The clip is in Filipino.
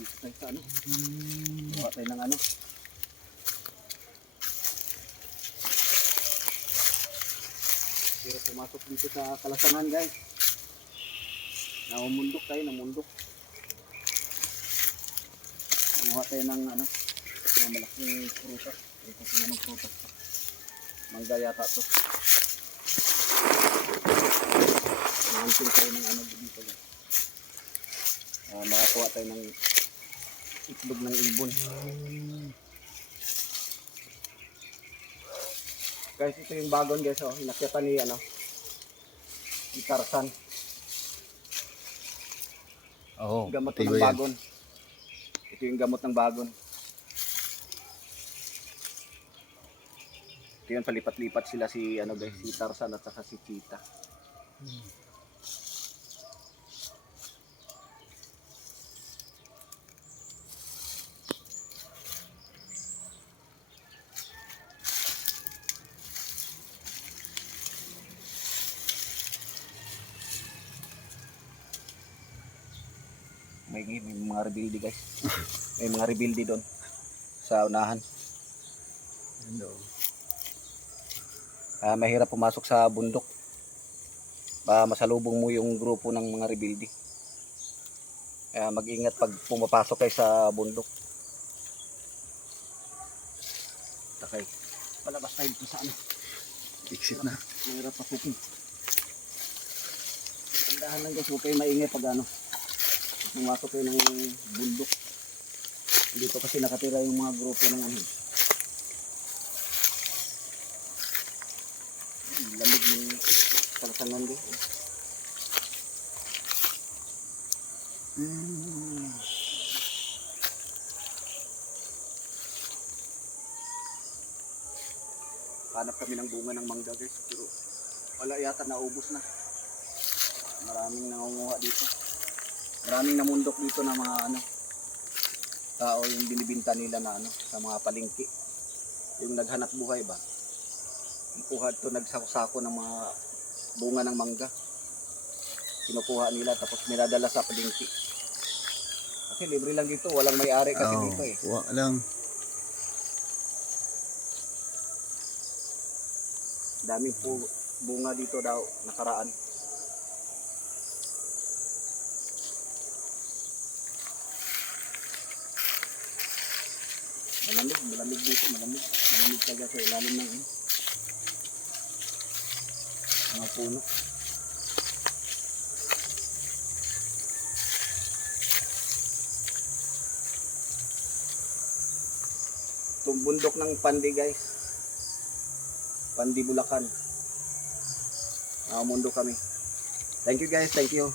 dito tayo sa ano. Kuha tayo ng ano. Pero pumasok dito sa kalasangan guys. Namumundok tayo, namundok. Kumuha tayo ng ano, mga malaking prutas. Ito sa mga prutas. Mangga yata to. Nanting tayo ng ano dito guys. Ah, makakuha tayo ng itlog ng ibon. Guys, ito yung bagon guys, oh. Inakyatan ni, ano, ni Tarzan. Oo. Gamot ng yan. bagon. Ito yung gamot ng bagon. Ito yun, palipat-lipat sila si, ano guys, si Tarzan at saka si Cheetah. May, may mga rebuildi guys. May mga rebuildi doon sa unahan. Ano? Ah, mahirap pumasok sa bundok. Ba masalubong mo yung grupo ng mga rebuildi. Kaya mag-ingat pag pumapasok kayo sa bundok. Takay. Palabas tayo dito sa ano. Exit na. Mahirap pasukin. Tandahan lang guys, huwag kayo maingay pag ano. Pumasok kayo ng bundok. Dito kasi nakatira yung mga grupo ng ano. Lamig ng palasangan din. Hmm. Hanap kami ng bunga ng mangga guys. Pero wala yata naubos na. Maraming nangunguha dito. Maraming namundok dito na mga ano tao yung binibinta nila na ano sa mga palengke. Yung naghanap buhay ba? Kuha to nagsako-sako ng mga bunga ng mangga. Kinukuha nila tapos niladala sa palengke. Kasi libre lang dito, walang may-ari kasi Oo. dito eh. Kuha lang. Daming po bunga dito daw nakaraan. Malamig, malamig dito, malamig. Malamig talaga sa ilalim ng ano. Mga puno. Itong bundok ng Pandi guys. Pandi Bulacan. Mundo kami. Thank you guys, thank you.